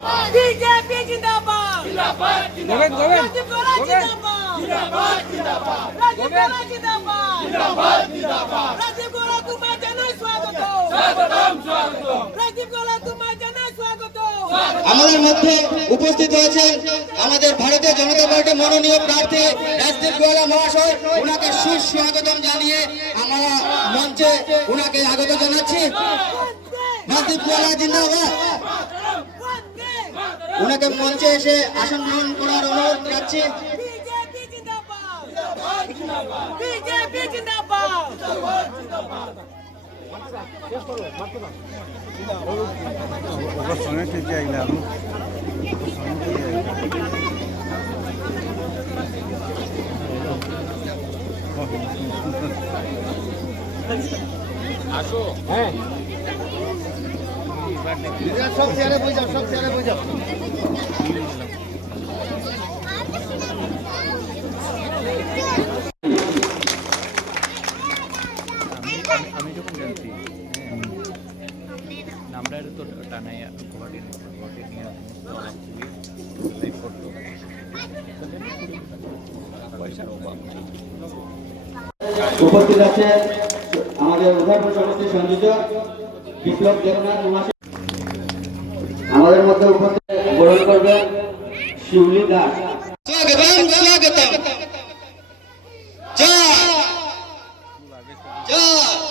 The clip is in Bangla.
बीजेपी जिंदाबाद जिंदाबाद जिंदाबाद राजीव गोरा जिंदाबाद जिंदाबाद राजीव गोरा जिंदाबाद जिंदाबाद राजीव गोरा तुम्हें জানাই স্বাগত স্বাগতম স্বাগতম রাজীব গোরা তোমায় জানাই স্বাগত। আমাদের মধ্যে উপস্থিত হয়েছেন আমাদের ভারতীয় জনতা পার্টির মনোনীত প্রার্থী রাজদীপ গোয়ালা মহাশয়, ওনাকে সুস্বাগতম জানিয়ে আমরা মঞ্চে ওনাকে স্বাগত জানাচ্ছি। রাজদীপ গোয়ালা জিন্দাবাদ। ওনাকে মঞ্চে এসে আসন গ্রহণ করার অনুরোধ রাখছি। बीजेपी जिंदाबाद जिंदाबाद बीजेपी जिंदाबाद जिंदाबाद আসো হ্যাঁ সব চেয়ারে বই যাও, সব চেয়ারে বই যাও। আমি যখন জানছি আমরা তো টানাই গুয়াহাটি নিয়ে লাইভ করতো পয়সার অভাব। উপস্থিত আছে আমাদের উদয়পুর সমিতির সংযোজক বিপ্লব দেবনাথ মহাশয়। আমাদের মধ্যে উপস্থিত গ্রহণ করবেন শিউলি দাস। স্বাগতম স্বাগতম। জয় জয়